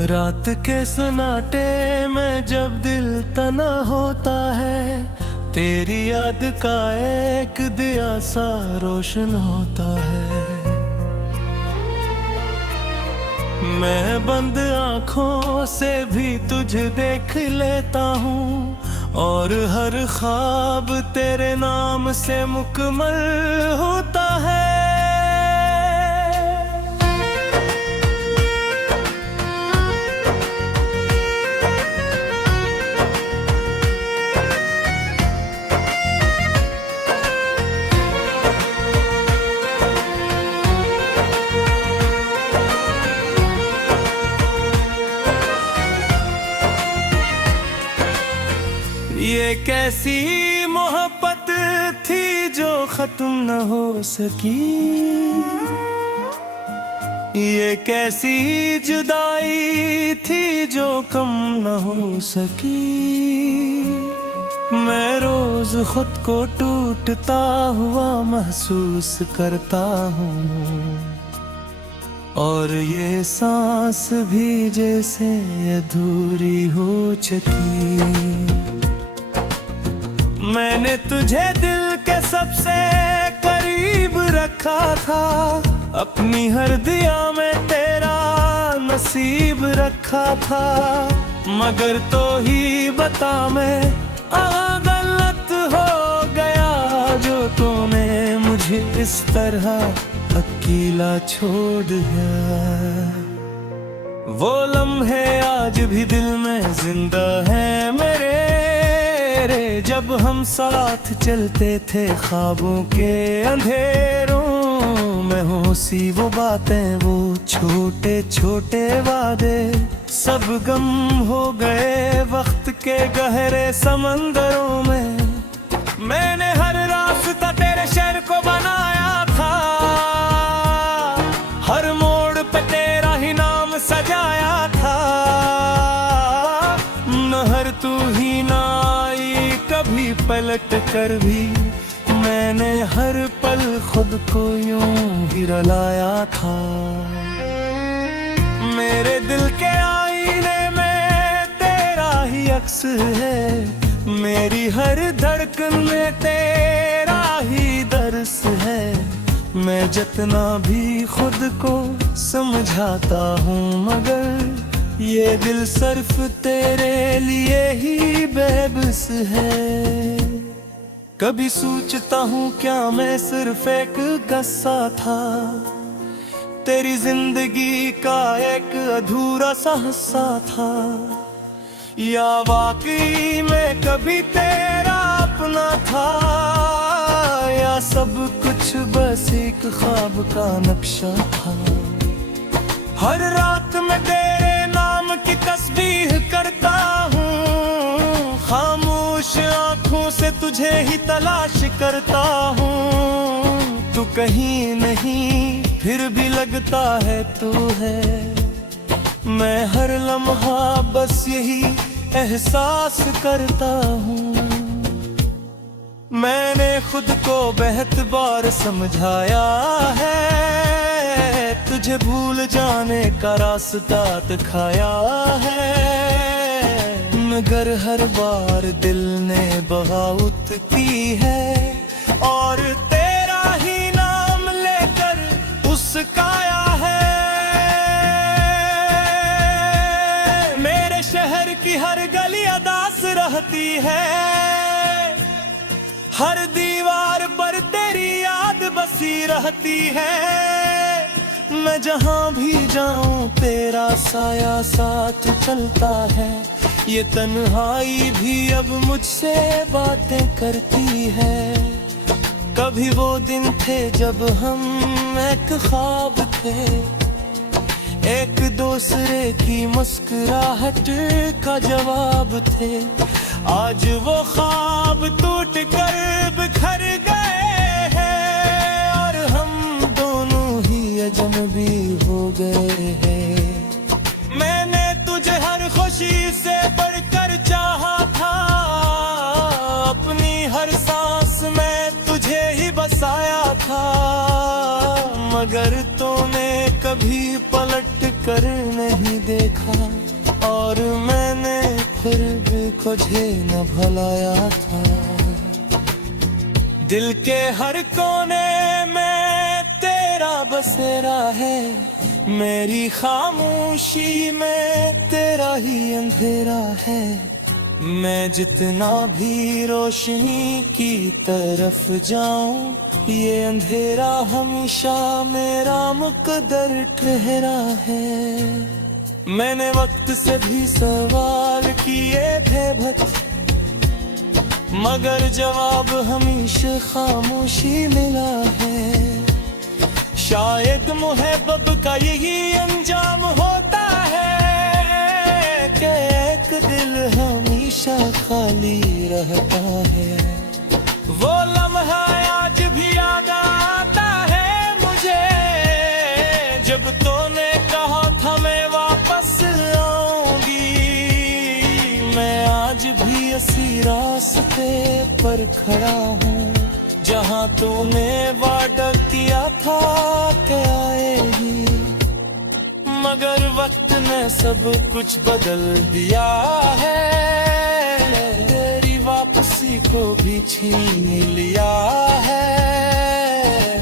रात के सन्नाटे में जब दिल तना होता है, तेरी याद का एक दिया सा रोशन होता है। मैं बंद आँखों से भी तुझे देख लेता हूँ, और हर ख्वाब तेरे नाम से मुकम्मल होता है। ये कैसी मोहब्बत थी जो खत्म न हो सकी, ये कैसी जुदाई थी जो कम न हो सकी। मैं रोज खुद को टूटता हुआ महसूस करता हूँ, और ये सांस भी जैसे अधूरी हो चुकी। मैंने तुझे दिल के सबसे करीब रखा था, अपनी हर दिया में तेरा नसीब रखा था। मगर तो ही बता मैं गलत हो गया, जो तूने मुझे इस तरह अकेला छोड़ दिया। वो लम्हे आज भी दिल में जिंदा है मेरे, जब हम साथ चलते थे ख्वाबों के अंधेरों में। होसी वो बातें, वो छोटे छोटे वादे, सब गम हो गए वक्त के गहरे समंदरों में। मैंने हर रास्ता तेरे शहर को बनाया था, हर मोड़ पे तेरा ही नाम सजाया था। नहर तू ही ना आई कभी पलट कर भी, मैंने हर पल खुद को यूं ही रुलाया था। मेरे दिल के आईने में तेरा ही अक्स है, मेरी हर धड़कन में तेरा ही दर्स है। मैं जितना भी खुद को समझाता हूँ, मगर ये दिल सिर्फ तेरे लिए ही बेबस है। कभी सोचता हूँ क्या मैं सिर्फ एक गस्सा था, तेरी जिंदगी का एक अधूरा सा हिस्सा था, या वाकई में कभी तेरा अपना था, या सब कुछ बस एक ख्वाब का नक्शा था। हर रात में तेरे नाम की तस्बीह करता हूँ, खामोश आँखों से तुझे ही तलाश करता हूँ। तू कहीं नहीं फिर भी लगता है तू है, मैं हर लम्हा बस यही एहसास करता हूँ। मैंने खुद को बहुत बार समझाया है, तुझे भूल जाने का रास्ता दिखाया है, मगर हर बार दिल ने बगावत की है, और तेरा ही नाम लेकर उसकाया है। मेरे शहर की हर गली अदास रहती है, हर दीवार पर तेरी याद बसी रहती है। मैं जहाँ भी जाऊँ तेरा साया साथ चलता है, ये तन्हाई भी अब मुझसे बातें करती है। कभी वो दिन थे जब हम एक ख्वाब थे, एक दूसरे की मुस्कुराहट का जवाब थे। आज वो ख्वाब टूट कर बिखर गए हैं, और हम दोनों ही अजनबी हो गए हैं। मैंने तुझे हर खुशी से बढ़कर चाहा था, अपनी हर सांस में तुझे ही बसाया था, मगर तूने कभी पलट कर नहीं देखा। और मैंने फिर भी तुझे न भुलाया था। दिल के हर कोने में तेरा बसेरा है, मेरी खामोशी में तेरा ही अंधेरा है। मैं जितना भी रोशनी की तरफ जाऊं, ये अंधेरा हमेशा मेरा मुकद्दर ठहरा है। मैंने वक्त से भी सवाल किए थे मगर जवाब हमेशा खामोशी मिला है। शायद मुहब्बत का यही अंजाम होता है कि एक दिल हमेशा खाली रहता है। वो लम्हा आज भी याद आता है मुझे, जब तूने कहा था मैं वापस आऊंगी। मैं आज भी इसी रास्ते पर खड़ा हूँ, जहाँ तूने वादा किया था कि आएगी। मगर वक्त ने सब कुछ बदल दिया है, तेरी वापसी को भी छीन लिया है।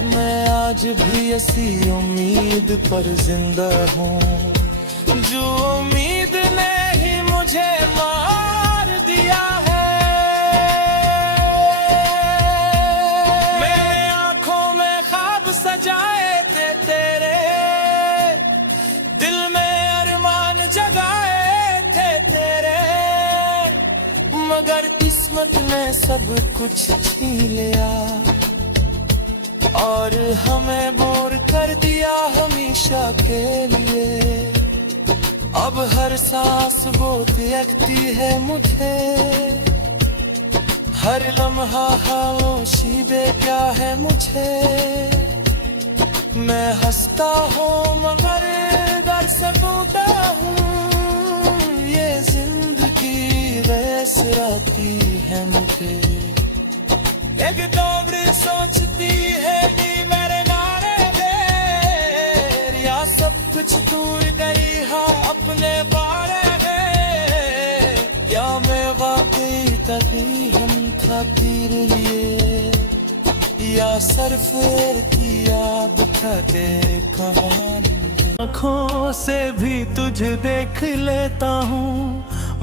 मैं आज भी इसी उम्मीद पर जिंदा हूँ, जो उम्मीद ने ही मुझे मार दिया है। मैंने आंखों में ख्वाब सजाए थे तेरे, दिल में अरमान जगाए थे तेरे, मगर किस्मत ने सब कुछ छीन लिया और हमें बोर कर दिया हमेशा के लिए। अब हर सांस वो देखती है मुझे, हर लम्हा खामोशी दे क्या है मुझे। मैं हंसता हूँ मगर डर से रोता हूँ, ये जिंदगी वैसराती है मुझे। एक दौर सोचती है कि मेरे नारे देर, या सब कुछ दूर गई है अपने बारे में, या मैं वाकई तभी हम था तेरे लिए, या सिर्फ की याद था के कहानी। आँखों से भी तुझे देख लेता हूँ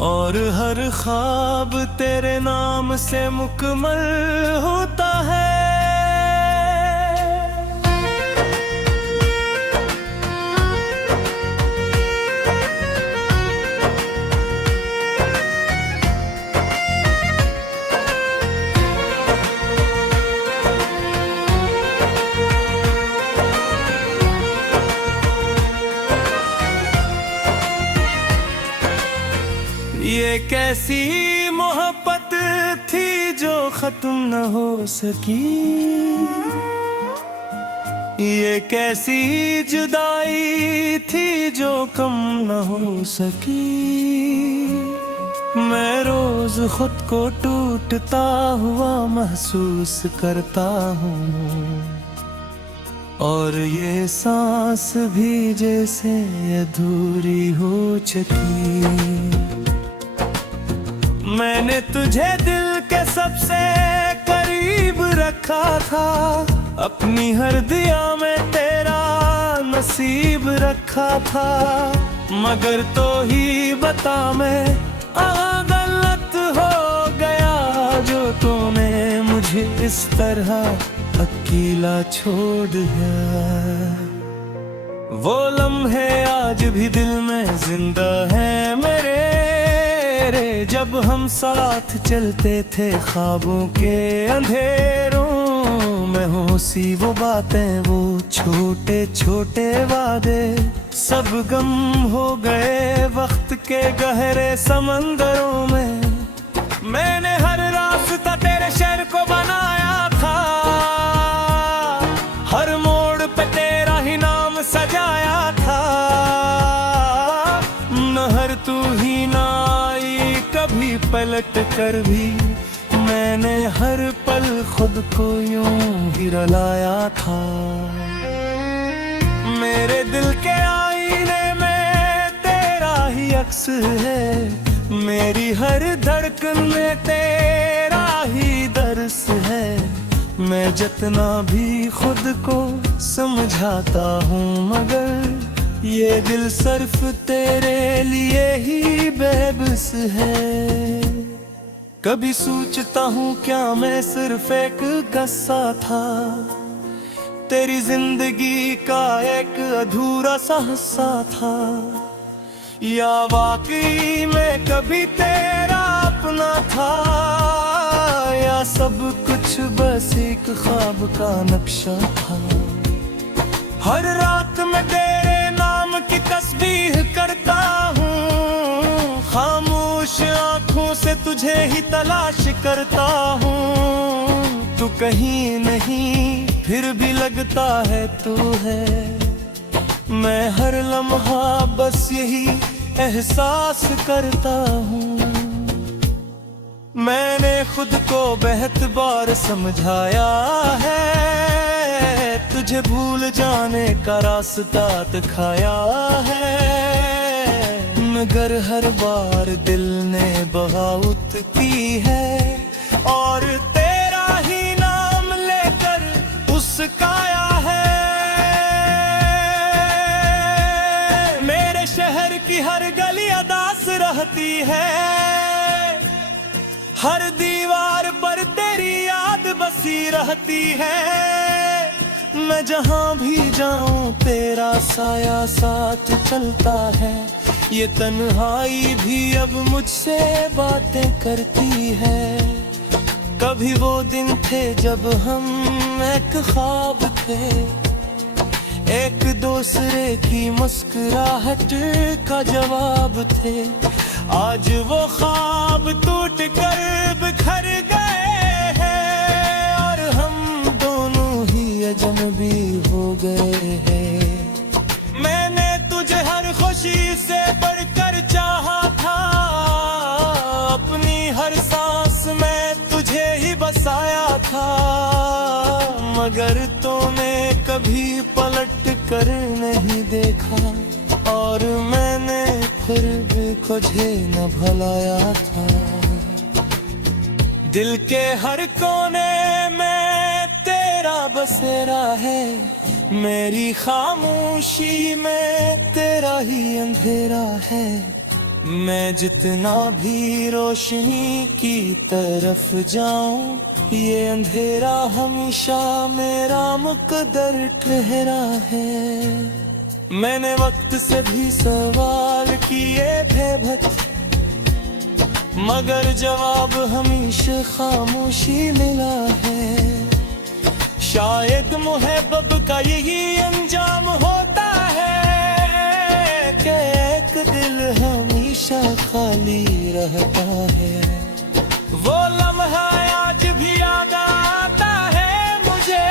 और हर ख्वाब तेरे नाम से मुकम्मल होता है। ये कैसी मोहब्बत थी जो खत्म न हो सकी, ये कैसी जुदाई थी जो कम न हो सकी। मैं रोज खुद को टूटता हुआ महसूस करता हूँ और ये सांस भी जैसे अधूरी हो चुकी। मैंने तुझे दिल के सबसे करीब रखा था, अपनी हर दिया में तेरा नसीब रखा था, मगर तो ही बता मैं गलत हो गया जो तूने मुझे इस तरह अकेला छोड़ दिया। वो लम्हे आज भी दिल में जिंदा है मेरे, जब हम साथ चलते थे ख्वाबों के अंधेरों में। होसी वो बातें, वो छोटे छोटे वादे, सब गम हो गए वक्त के गहरे समंदरों में। मैंने हर रास्ता तेरे शहर को बनाया था, हर मोड़ पे तेरा ही नाम सजाया था, नहर तू ही ना आई कभी पलट कर भी। मैंने हर पल खुद को यूं ही रुलाया था। मेरे दिल के आईने में तेरा ही अक्स है, मेरी हर धड़कन में तेरा ही दर्स है। मैं जितना भी खुद को समझाता हूँ, मगर ये दिल सिर्फ तेरे लिए ही बेबस है। कभी सोचता हूँ क्या मैं सिर्फ एक गस्सा था, तेरी जिंदगी का एक अधूरा सा हिस्सा था, या वाकई में कभी तेरा अपना था, या सब कुछ बस एक ख्वाब का नक्शा था। हर रात में तेरे नाम की तस्बीह करता हूँ, खामोश आंखों से तुझे ही तलाश करता हूँ। तू कहीं नहीं फिर भी लगता है तू है, मैं हर लम्हा बस यही एहसास करता हूँ। मैंने खुद को बहुत बार समझाया है, तुझे भूल जाने का रास्ता दिखाया है, मगर हर बार दिल ने बगावत की है, और तेरा ही नाम लेकर उसकाया है। मेरे शहर की हर गली अदास रहती है, हर दीवार पर तेरी याद बसी रहती है। मैं जहाँ भी जाऊँ तेरा साया साथ चलता है, ये तन्हाई भी अब मुझसे बातें करती है। कभी वो दिन थे जब हम एक ख्वाब थे, एक दूसरे की मुस्कुराहट का जवाब थे। आज वो ख्वाब टूट कर बिखर गए हैं, और हम दोनों ही अजनबी हो गए हैं। मैंने तुझे हर खुशी से बढ़कर चाहा था, अपनी हर सांस में तुझे ही बसाया था, मगर तूने कभी पलट कर नहीं देखा, और मैंने फिर भी तुझे न भुलाया था। दिल के हर कोने में तेरा बसेरा है, मेरी खामोशी में तेरा ही अंधेरा है। मैं जितना भी रोशनी की तरफ जाऊं, ये अंधेरा हमेशा मेरा मुकद्दर ठहरा है। मैंने वक्त से भी सवाल किए थे भट, मगर जवाब हमेशा खामोशी मिला है। शायद मुहब्बत का यही अंजाम होता है, कि एक दिल हमेशा खाली रहता है। वो लम्हा आज भी याद आता है मुझे,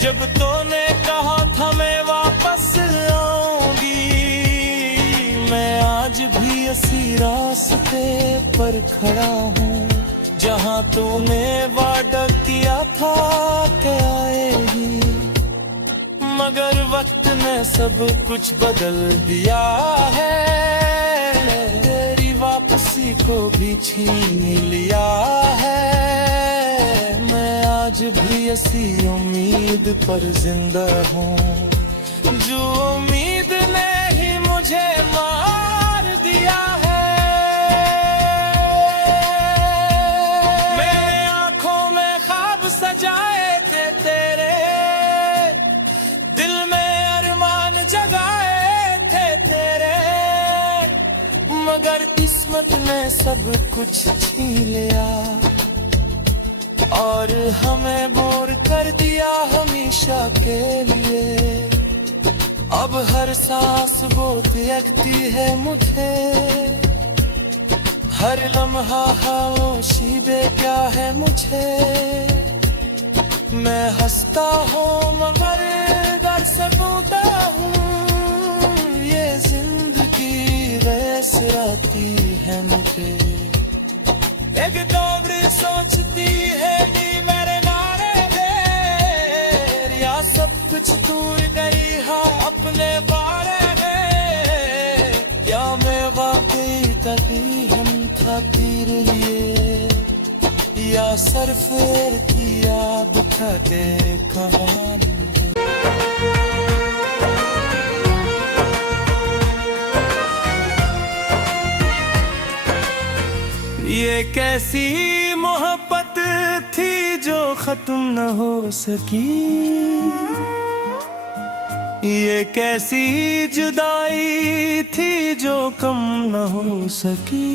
जब तूने कहा था मैं वापस आऊंगी। मैं आज भी इसी रास्ते पर खड़ा हूँ, जहाँ तूने वादा किया था कि आएगी, मगर वक्त ने सब कुछ बदल दिया है। तेरी वापसी को भी छीन लिया है। मैं आज भी इसी उम्मीद पर जिंदा हूँ, जो उम्मीद ने ही मुझे मार दिया है। मेरे आंखों में ख्वाब सजाए थे तेरे, दिल में अरमान जगाए थे तेरे, मगर किस्मत ने सब कुछ छीन लिया, और हमें बोर कर दिया हमेशा के लिए। अब हर सांस वो त्यागती है मुझे, हर लम्हा खामोशी बेक्या है मुझे। मैं हंसता हूँ मगर डर सकता हूँ, ये जिंदगी वैसराती है मुझे। एक दौर सोचती है नी मेरे नारे दे, या सब कुछ दूर गई है अपने बारे में, या सिर्फ एक याद था के कहानी। ये कैसी मोहब्बत थी जो खत्म न हो सकी, ये कैसी जुदाई थी जो कम न हो सकी।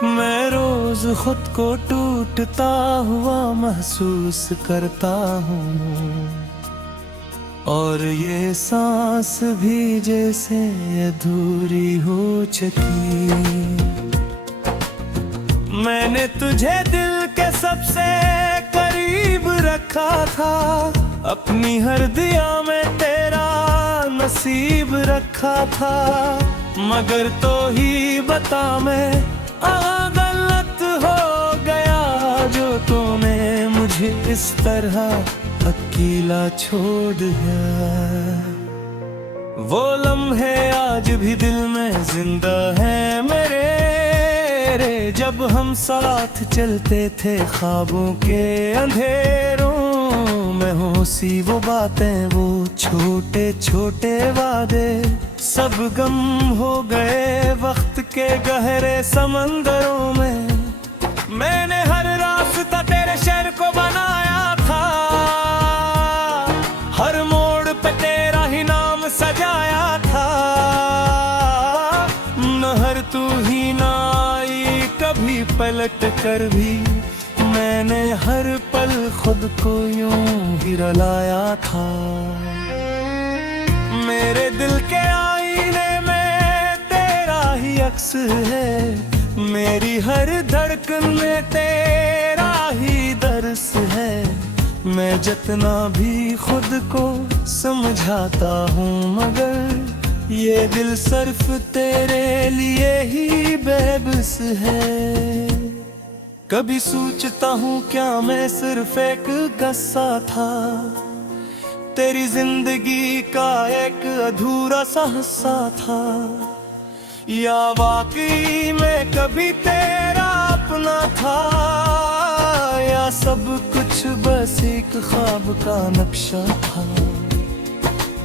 मैं रोज खुद को टूटता हुआ महसूस करता हूँ, और ये सांस भी जैसे अधूरी हो चुकी। मैंने तुझे दिल के सबसे करीब रखा था, अपनी हर दिया में तेरा नसीब रखा था। मगर तो ही बता मैं गलत हो गया, जो तूने मुझे इस तरह अकेला छोड़ दिया। वो लम्हे आज भी दिल में जिंदा है मेरे, जब हम साथ चलते थे ख्वाबों के अंधेरों में। होसी वो बातें, वो छोटे छोटे वादे, सब गम हो गए वक्त के गहरे समंदरों में। मैंने हर रास्ता तेरे शहर को बनाया था, हर मोड़ पे तेरा ही नाम सजाया था। नहर तू ही ना आई कभी पलट कर भी, मैंने हर पल खुद को यूं ही रुलाया था। मेरे दिल के आईने में तेरा ही अक्स है, मेरी हर धड़कन में तेरा ही दर्स है। मैं जितना भी खुद को समझाता हूँ, मगर ये दिल सिर्फ तेरे लिए ही बेबस है। कभी सोचता हूँ क्या मैं सिर्फ एक गस्सा था, तेरी जिंदगी का एक अधूरा सा हिस्सा था, या वाकई में कभी तेरा अपना था, या सब कुछ बस एक ख्वाब का नक्शा था।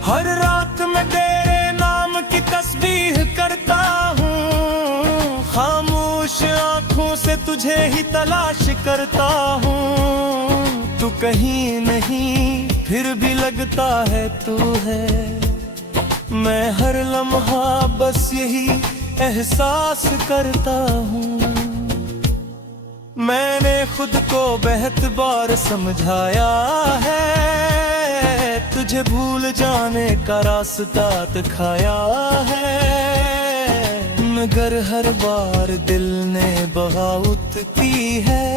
हर रात में तेरे नाम की तस्बीह करता हूँ, खामोश आँखों से तुझे ही तलाश करता हूँ। तू कहीं नहीं फिर भी लगता है तू है, मैं हर लम्हा बस यही एहसास करता हूँ। मैंने खुद को बहुत बार समझाया है, तुझे भूल जाने का रास्ता दिखाया है, मगर हर बार दिल ने बगावत की है,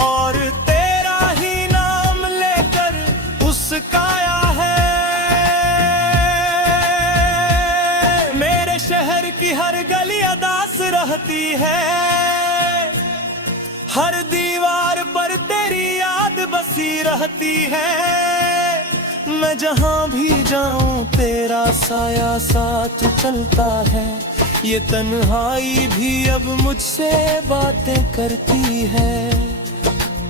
और तेरा ही नाम लेकर उसकाया है। मेरे शहर की हर गली उदास रहती है, हर दीवार पर तेरी याद बसी रहती है। मैं जहाँ भी जाऊँ तेरा साया साथ चलता है, ये तन्हाई भी अब मुझसे बातें करती है।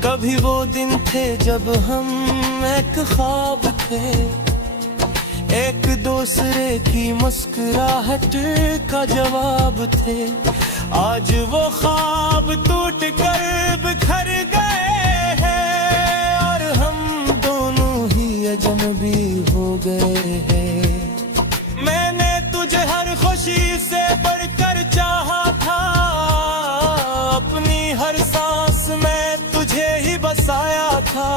कभी वो दिन थे जब हम एक ख्वाब थे, एक दूसरे की मुस्कुराहट का जवाब थे। आज वो ख्वाब टूट कर बिखर गए हैं, और हम दोनों ही अजनबी हो गए हैं। मैंने तुझे हर खुशी से बढ़कर चाहा था, अपनी हर सांस में तुझे ही बसाया था,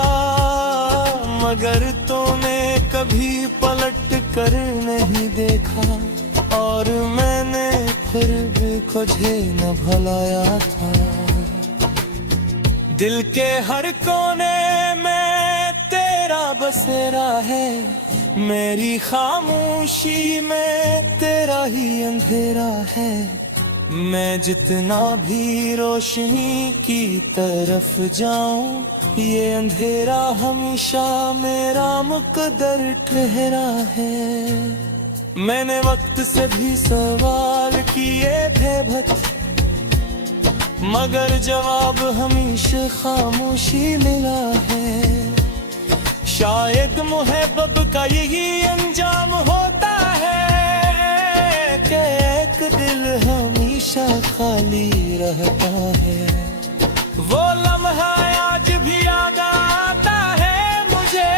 मगर तूने कभी पलट कर नहीं देखा, और मैंने फिर भी तुझे न भुलाया था। दिल के हर कोने में तेरा बसेरा है, मेरी खामोशी में तेरा ही अंधेरा है। मैं जितना भी रोशनी की तरफ जाऊं, ये अंधेरा हमेशा मेरा मुकद्दर ठहरा है। मैंने वक्त से भी सवाल किए थे बट मगर जवाब हमेशा खामोशी मिला है। शायद मुहब्बत का यही अंजाम होता है कि एक दिल हमेशा खाली रहता है। वो लम्हा आज भी याद आता है मुझे,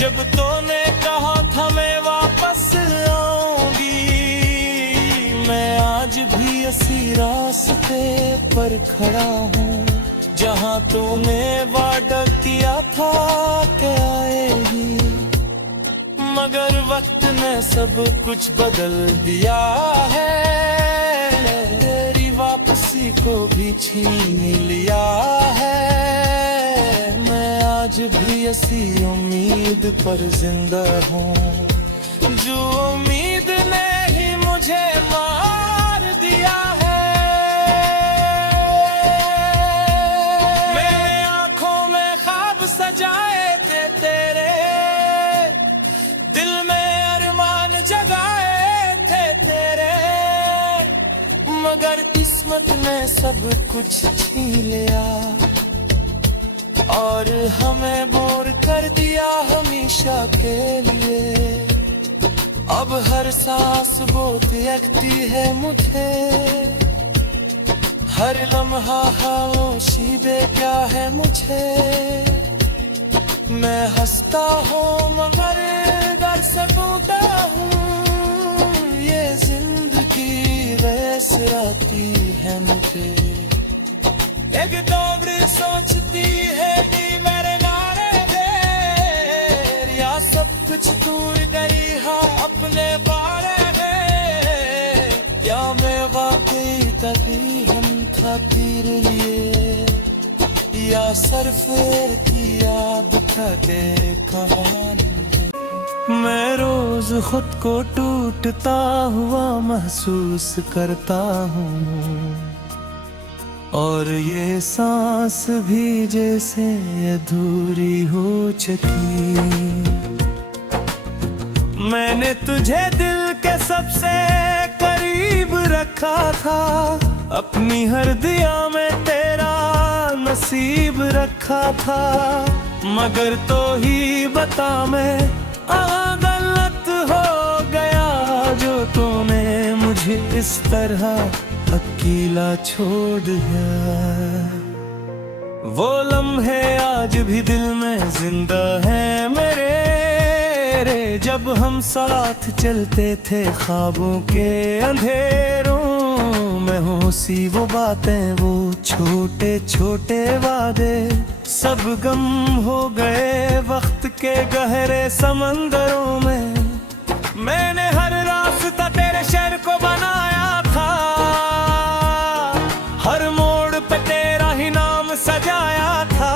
जब तूने कहा था मैं वापस आऊंगी। मैं आज भी इसी रास्ते पर खड़ा हूँ जहाँ तूने वादा किया था कि आएगी। मगर वक्त ने सब कुछ बदल दिया है, तेरी वापसी को भी छीन लिया है। मैं आज भी इसी उम्मीद पर जिंदा हूँ, जो उम्मीद ने ही मुझे मार दिया है। मैंने आंखों में ख्वाब सजाए थे तेरे, दिल में अरमान जगाए थे तेरे, मगर किस्मत ने सब कुछ छीन लिया और हमें बोर कर दिया हमेशा के लिए। अब हर सांस वो देखती है मुझे, हर लम्हा खामोशी दे क्या है मुझे। मैं हंसता हूँ मगर डर से रोता हूँ, ये जिंदगी वैसराती है मुझे। एक दौड़ सोचती है कि मेरे नारे दे, या सब कुछ दूर गई है अपने बारे में, या मैं वाकई तभी हम था तेरे लिए, या सिर्फ की याद था के कहानी। मैं रोज खुद को टूटता हुआ महसूस करता हूँ, और ये सांस भी जैसे अधूरी हो चुकी। मैंने तुझे दिल के सबसे करीब रखा था, अपनी हर दिया में तेरा नसीब रखा था। मगर तो ही बता मैं गलत हो गया, जो तूने मुझे इस तरह अकेला छोड़ दिया। वो लम्हे आज भी दिल में जिंदा है मेरे, जब हम साथ चलते थे ख्वाबों के अंधेरों में। होसी वो बातें, वो छोटे छोटे वादे, सब गम हो गए वक्त के गहरे समंदरों में। मैंने हर रास्ता तेरे शहर को बनाया था, हर मोड़ पे तेरा ही नाम सजाया था।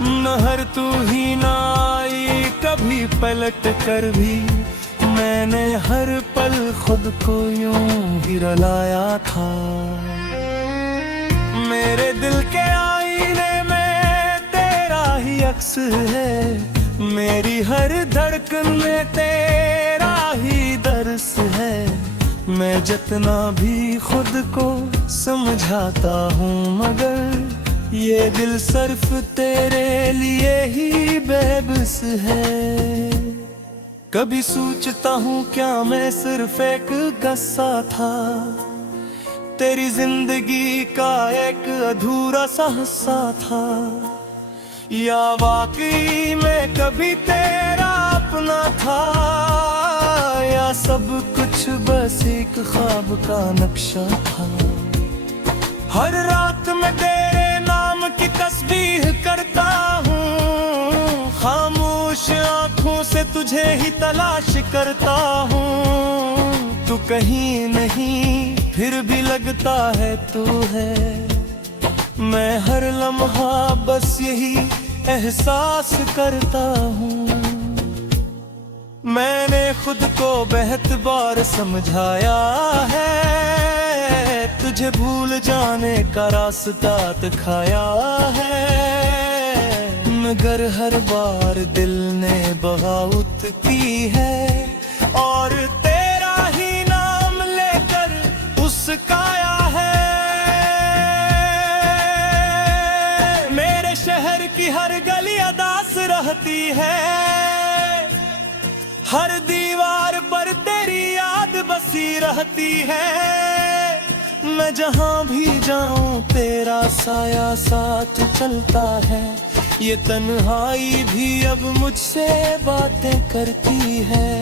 नहर तू ही ना आई कभी पलट कर भी, मैंने हर पल खुद को यूं ही रुलाया था। मेरे दिल के आईने में तेरा ही अक्स है, मेरी हर धड़कन में तेरा ही दर्स है। मैं जितना भी खुद को समझाता हूँ, मगर ये दिल सिर्फ तेरे लिए ही बेबस है। कभी सोचता हूँ क्या मैं सिर्फ एक गस्सा था, तेरी जिंदगी का एक अधूरा सा हिस्सा था, या वाकई मैं कभी तेरा अपना था, या सब कुछ बस एक ख्वाब का नक्शा था। हर रात में तेरे नाम की तस्बीह करता हूँ, खामोश आँखों से तुझे ही तलाश करता हूँ। तू कहीं नहीं फिर भी लगता है तू है, मैं हर लम्हा बस यही एहसास करता हूँ। मैंने खुद को बहुत बार समझाया है, तुझे भूल जाने का रास्ता दिखाया है, मगर हर बार दिल ने बगावत की है, और तेरा ही नाम लेकर मुस्काया है। मेरे शहर की हर गली अदास रहती है, हर दीवार पर तेरी याद बसी रहती है। मैं जहाँ भी जाऊं तेरा साया साथ चलता है। ये तन्हाई भी अब मुझसे बातें करती है।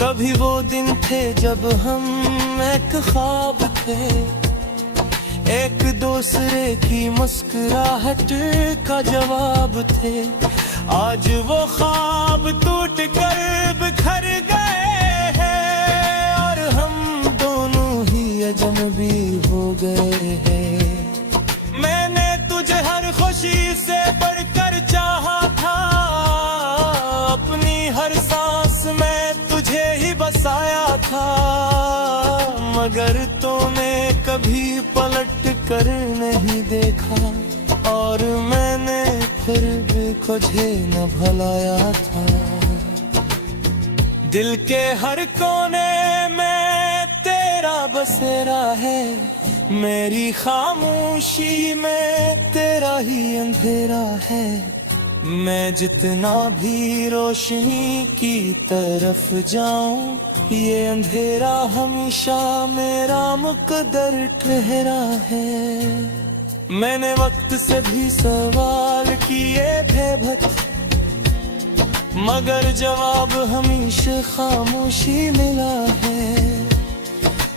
कभी वो दिन थे जब हम एक ख्वाब थे, एक दूसरे की मुस्कुराहट का जवाब थे। आज वो ख्वाब टूट कर बिखर गए हैं और हम दोनों ही अजनबी हो गए हैं। मैंने तुझे हर खुशी से बढ़कर चाहा था, अपनी हर सांस में तुझे ही बसाया था। मगर तूने कभी पलट कर नहीं देखा और मैंने फिर भी तुझे न भुलाया था। दिल के हर कोने में तेरा बसेरा है, मेरी खामोशी में तेरा ही अंधेरा है। मैं जितना भी रोशनी की तरफ जाऊं, ये अंधेरा हमेशा मेरा मुकद्दर ठहरा है। मैंने वक्त से भी सवाल किए थे भट, मगर जवाब हमेशा खामोशी मिला है।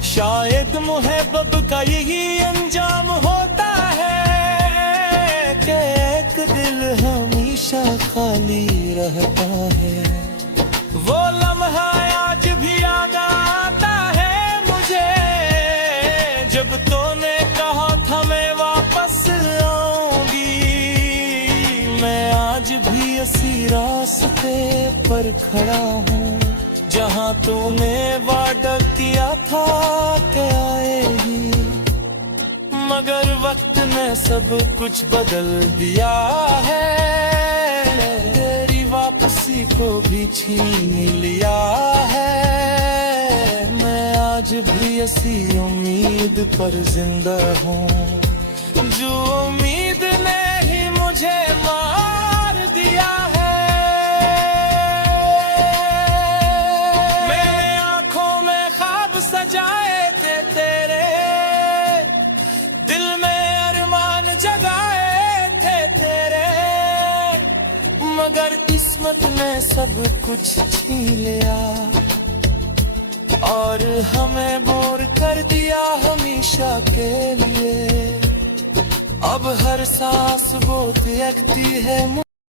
शायद मुहब्बत का यही अंजाम होता है कि एक दिल हमेशा खाली रहता है। वो लम्हा आज भी याद आता है मुझे, जब तूने कहा था मैं वापस आऊंगी। मैं आज भी इसी रास्ते पर खड़ा हूँ, जहाँ तूने वादा किया था कि आएगी। मगर वक्त ने सब कुछ बदल दिया है, तेरी वापसी को भी छीन लिया है। मैं आज भी इसी उम्मीद पर जिंदा हूँ, जो उम्मीद ने ही मुझे मार दिया है। सजाए थे तेरे दिल में, अरमान जगाए थे तेरे, मगर किस्मत ने सब कुछ छीन लिया और हमें बोर कर दिया हमेशा के लिए। अब हर सांस वो त्यागती है।